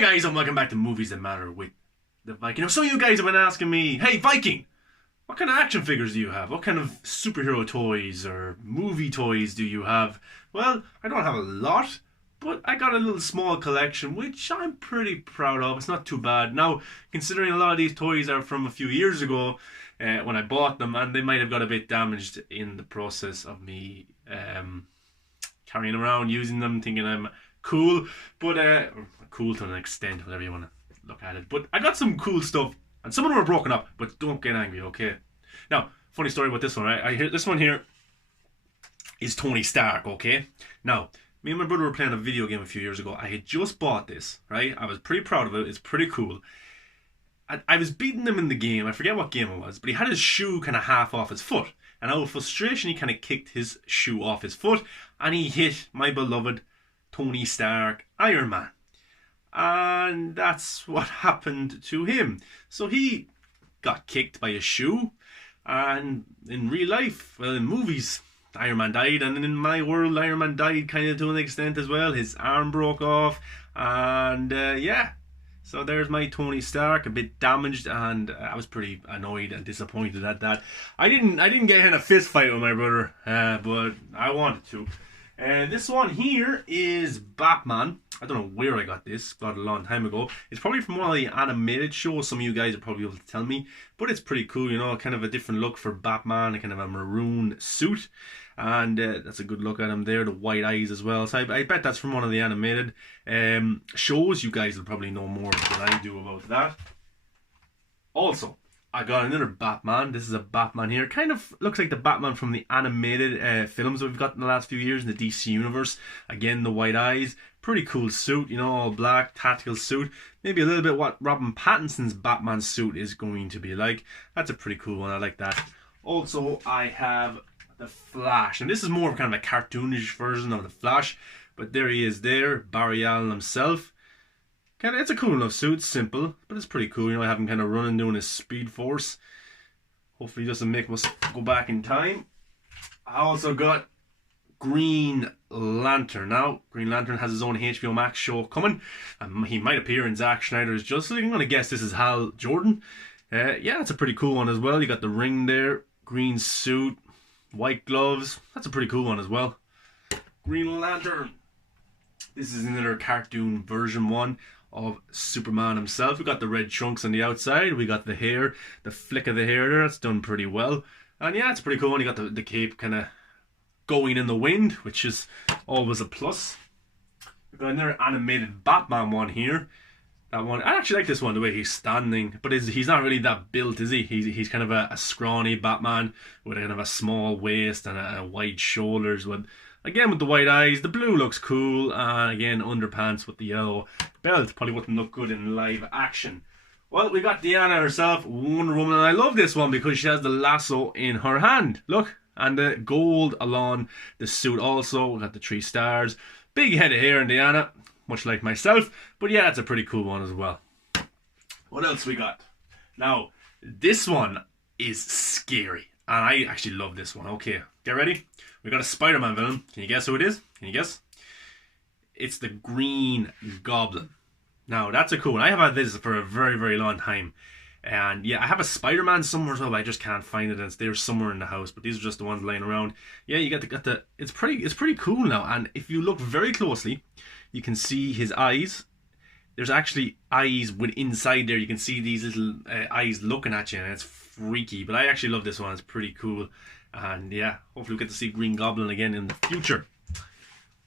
Hi guys, and welcome back to Movies That Matter with the Viking. Now, some of you guys have been asking me, hey Viking, what kind of action figures do you have? What kind of superhero toys or movie toys do you have? Well, I don't have a lot, but I got a little small collection, which I'm pretty proud of. It's not too bad. Now, considering a lot of these toys are from a few years ago, when I bought them, and they might have got a bit damaged in the process of me carrying around, using them, thinking I'm cool, but cool to an extent, whatever you want to look at it. But I got some cool stuff, and some of them are broken up, but don't get angry, okay? Now, funny story about this one, right? I hear this one here is Tony Stark, okay? Now, me and my brother were playing a video game a few years ago. I had just bought this, right? I was pretty proud of it. It's pretty cool. I was beating him in the game. I forget what game it was, but he had his shoe kind of half off his foot. And out of frustration, he kind of kicked his shoe off his foot, and he hit my beloved Tony Stark, Iron Man. And that's what happened to him. So he got kicked by a shoe, and in real life, well, in movies, Iron Man died, and in my world, Iron Man died kind of to an extent as well. His arm broke off, and yeah. So there's my Tony Stark, a bit damaged, and I was pretty annoyed and disappointed at that. I didn't get in a fist fight with my brother, but I wanted to. This one here is Batman. I don't know where I got this. Got it a long time ago. It's probably from one of the animated shows. Some of you guys are probably able to tell me. But it's pretty cool, you know. Kind of a different look for Batman. Kind of a maroon suit. And that's a good look at him there. The white eyes as well. So I bet that's from one of the animated shows. You guys will probably know more than I do about that. Also, I got another Batman. This is a Batman here. Kind of looks like the Batman from the animated films that we've got in the last few years in the DC universe. Again, the white eyes. Pretty cool suit, you know, all black, tactical suit. Maybe a little bit what Robin Pattinson's Batman suit is going to be like. That's a pretty cool one. I like that. Also, I have the Flash. And this is more of kind of a cartoonish version of the Flash. But there he is there. Barry Allen himself. It's a cool enough suit, simple, but it's pretty cool. You know, I have him kind of running, doing his speed force. Hopefully, he doesn't make us go back in time. I also got Green Lantern. Now, Green Lantern has his own HBO Max show coming. He might appear in Zack Snyder's Justice League. I'm going to guess this is Hal Jordan. Yeah, it's a pretty cool one as well. You got the ring there, green suit, white gloves. That's a pretty cool one as well. Green Lantern. This is another cartoon version one of Superman himself. We got the red chunks on the outside. We got the hair, the flick of the hair there. That's done pretty well. And yeah, it's pretty cool. And you got the cape kind of going in the wind, which is always a plus. We've got another animated Batman one here. That one, I actually like this one, the way he's standing. But he's not really that built, is he? He's kind of a scrawny Batman with kind of a small waist and a wide shoulders with... Again, with the white eyes, the blue looks cool, and again, underpants with the yellow belt. Probably wouldn't look good in live action. Well, we got Diana herself, Wonder Woman, and I love this one because she has the lasso in her hand. Look, and the gold along the suit also. We got the 3 stars. Big head of hair in Diana, much like myself. But yeah, it's a pretty cool one as well. What else we got? Now, this one is scary, and I actually love this one. Okay, get ready. We got a Spider-Man villain. Can you guess who it is? Can you guess? It's the Green Goblin. Now, that's a cool one. I have had this for a very, very long time. And yeah, I have a Spider-Man somewhere as well, but I just can't find it. It's there somewhere in the house, but these are just the ones laying around. Yeah, you got the it's pretty cool now. And if you look very closely, you can see his eyes. There's actually eyes inside there. You can see these little eyes looking at you, and it's freaky. But I actually love this one. It's pretty cool. And yeah, hopefully we get to see Green Goblin again in the future.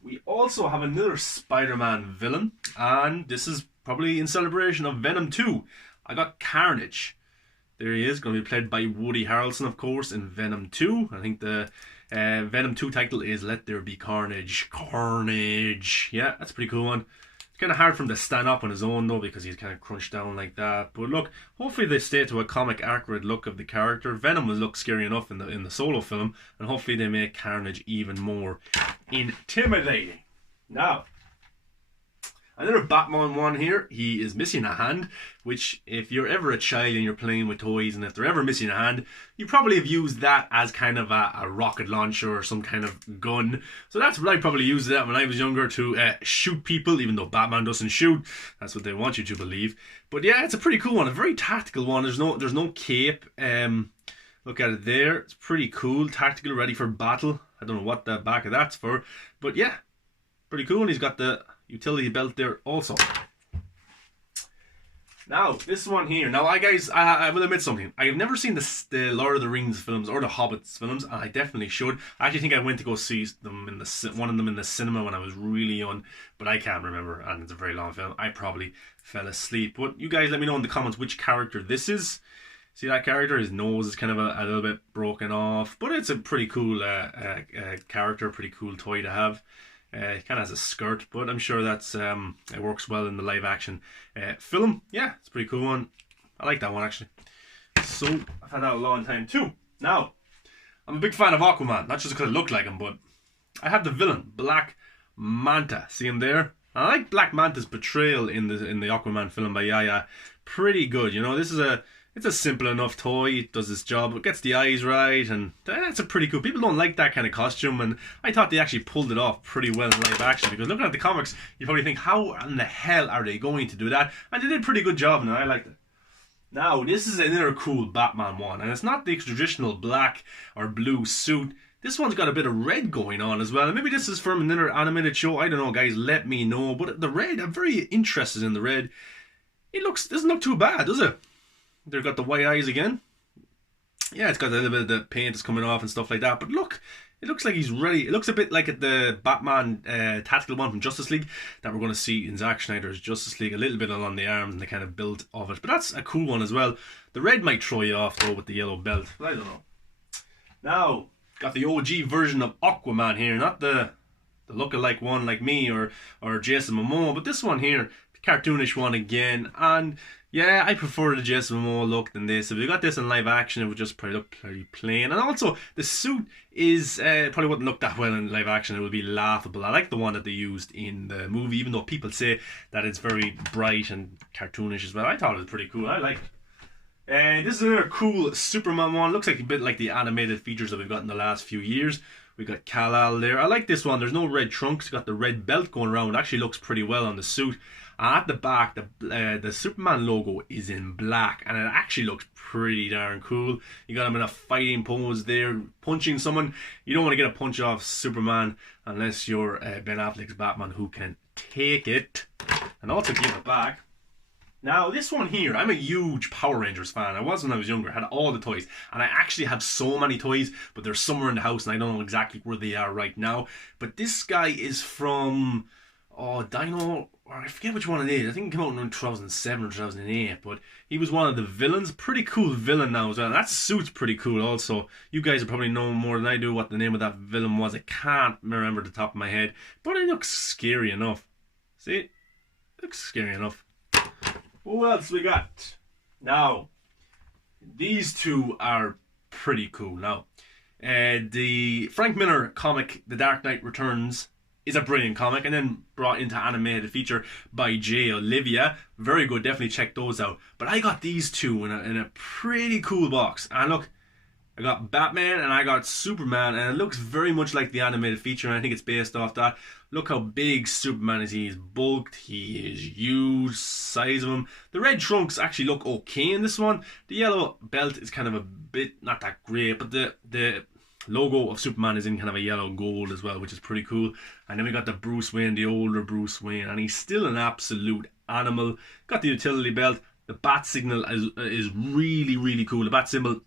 We also have another Spider-Man villain, and this is probably in celebration of Venom 2. I got Carnage. There he is, going to be played by Woody Harrelson, of course, in Venom 2. I think the Venom 2 title is Let There Be Carnage. Carnage. Yeah, that's a pretty cool one. It's kind of hard for him to stand up on his own, though, because he's kind of crunched down like that. But look, hopefully they stay to a comic accurate look of the character. Venom will look scary enough in the solo film, and hopefully they make Carnage even more intimidating. Now, Another Batman one here. He is missing a hand, which if you're ever a child and you're playing with toys and if they're ever missing a hand, you probably have used that as kind of a rocket launcher or some kind of gun. So that's what I probably used that when I was younger, to shoot people, even though Batman doesn't shoot. That's what they want you to believe. But yeah, it's a pretty cool one, a very tactical one. There's no cape. Look at it there. It's pretty cool, tactical, ready for battle. I don't know what the back of that's for, but yeah, pretty cool. And he's got the utility belt there also. Now, this one here. Now, I will admit something. I have never seen the Lord of the Rings films or the Hobbits films, and I definitely should. I actually think I went to go see them one of them in the cinema when I was really young, but I can't remember, and it's a very long film. I probably fell asleep. But you guys let me know in the comments which character this is. See that character? His nose is kind of a little bit broken off, but it's a pretty cool character, pretty cool toy to have. It kind of has a skirt, but I'm sure that's it works well in the live action film. Yeah, it's a pretty cool one. I like that one actually. So I've had that a long time too. Now, I'm a big fan of Aquaman, not just because I look like him, but I have the villain, Black Manta. See him there? I like Black Manta's portrayal in the Aquaman film by Yaya. Pretty good, you know. It's a simple enough toy. It does its job. It gets the eyes right, and that's a pretty cool. People don't like that kind of costume, and I thought they actually pulled it off pretty well in live action. Because looking at the comics, you probably think, how in the hell are they going to do that? And they did a pretty good job, and I liked it. Now, this is another cool Batman one, and it's not the traditional black or blue suit. This one's got a bit of red going on as well. And maybe this is from another animated show. I don't know, guys. Let me know. But the red, I'm very interested in the red. It doesn't look too bad, does it? They've got the white eyes again. Yeah, it's got a little bit of the paint is coming off and stuff like that. But look, it looks like he's ready. It looks a bit like the Batman tactical one from Justice League that we're going to see in Zack Snyder's Justice League. A little bit along the arms and the kind of build of it. But that's a cool one as well. The red might throw you off though with the yellow belt. But I don't know. Now, got the OG version of Aquaman here. Not the look-alike one like me or Jason Momoa. But this one here, the cartoonish one again. And yeah, I prefer the Jason Momoa look than this. If we got this in live action, it would just probably look pretty plain. And also, the suit is probably wouldn't look that well in live action. It would be laughable. I like the one that they used in the movie, even though people say that it's very bright and cartoonish as well. I thought it was pretty cool. I like it. This is another cool Superman one. Looks like a bit like the animated features that we've got in the last few years. We got Kal-El there. I like this one. There's no red trunks. Got the red belt going around. It actually looks pretty well on the suit. And at the back, the Superman logo is in black, and it actually looks pretty darn cool. You got him in a fighting pose there, punching someone. You don't want to get a punch off Superman unless you're Ben Affleck's Batman, who can take it and also give it back. Now, this one here, I'm a huge Power Rangers fan. I was when I was younger. I had all the toys. And I actually have so many toys, but they're somewhere in the house, and I don't know exactly where they are right now. But this guy is from Dino, or I forget which one it is. I think it came out in 2007 or 2008, but he was one of the villains. Pretty cool villain now as well. And that suit's pretty cool also. You guys will probably know more than I do what the name of that villain was. I can't remember the top of my head, but it looks scary enough. See? It looks scary enough. What else we got? Now, these two are pretty cool. Now, the Frank Miller comic, The Dark Knight Returns, is a brilliant comic, and then brought into animated feature by J. Olivia. Very good, definitely check those out. But I got these two in a pretty cool box. And look, I got Batman and I got Superman, and it looks very much like the animated feature, and I think it's based off that. Look how big Superman is. He is bulked, he is huge, size of him. The red trunks actually look okay in this one. The yellow belt is kind of a bit, not that great, but the logo of Superman is in kind of a yellow gold as well, which is pretty cool. And then we got the Bruce Wayne, the older Bruce Wayne, and he's still an absolute animal. Got the utility belt. The bat signal is really, really cool. The bat symbol,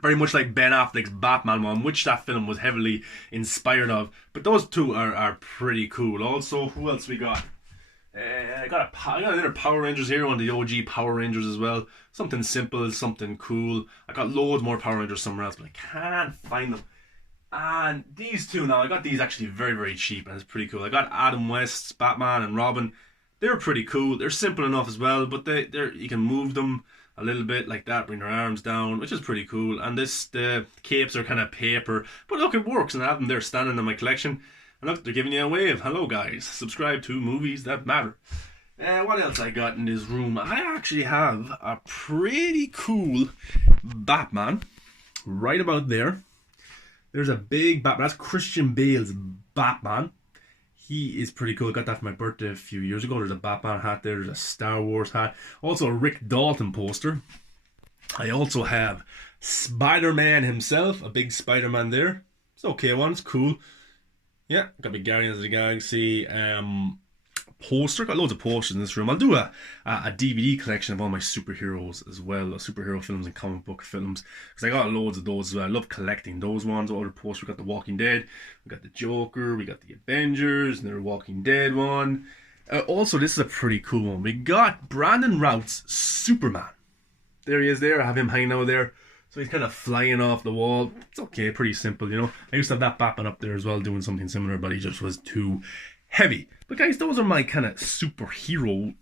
very much like Ben Affleck's Batman one, which that film was heavily inspired of. But those two are pretty cool. Also, who else we got? I got another Power Rangers here, one of the OG Power Rangers as well. Something simple, something cool. I got loads more Power Rangers somewhere else, but I can't find them. And these two now, I got these actually very, very cheap, and it's pretty cool. I got Adam West's Batman and Robin. They're pretty cool. They're simple enough as well, but they're you can move them a little bit like that, bring their arms down, which is pretty cool. And the capes are kind of paper, but look, it works, and I have them there standing in my collection. And look, they're giving you a wave. Hello, guys. Subscribe to Movies That Matter. What else I got in this room? I actually have a pretty cool Batman right about there. There's a big Batman. That's Christian Bale's Batman. He is pretty cool. I got that for my birthday a few years ago. There's a Batman hat there. There's a Star Wars hat. Also a Rick Dalton poster. I also have Spider-Man himself. A big Spider-Man there. It's an okay one. It's cool. Yeah, got my Guardians of the Galaxy poster. Got loads of posters in this room. I'll do a DVD collection of all my superheroes as well, superhero films and comic book films, because I got loads of those as well. I love collecting those ones. Other posters, we got the Walking Dead, we got the Joker, we got the Avengers, and there's a Walking Dead one. Also, this is a pretty cool one. We got Brandon Routh's Superman. There he is there. I have him hanging out there. So he's kind of flying off the wall. It's okay, pretty simple, you know. I used to have that Batman up there as well, doing something similar, but he just was too heavy. But guys, those are my kind of superhero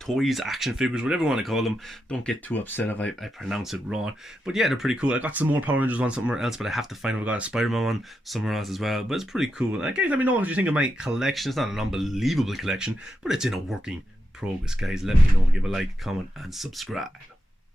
toys, action figures, whatever you want to call them. Don't get too upset if I pronounce it wrong. But yeah, they're pretty cool. I got some more Power Rangers one somewhere else, but I have to find out I got a Spider-Man one somewhere else as well. But it's pretty cool. And guys, let me know what you think of my collection. It's not an unbelievable collection, but it's in a working progress, guys. Let me know. Give a like, comment, and subscribe.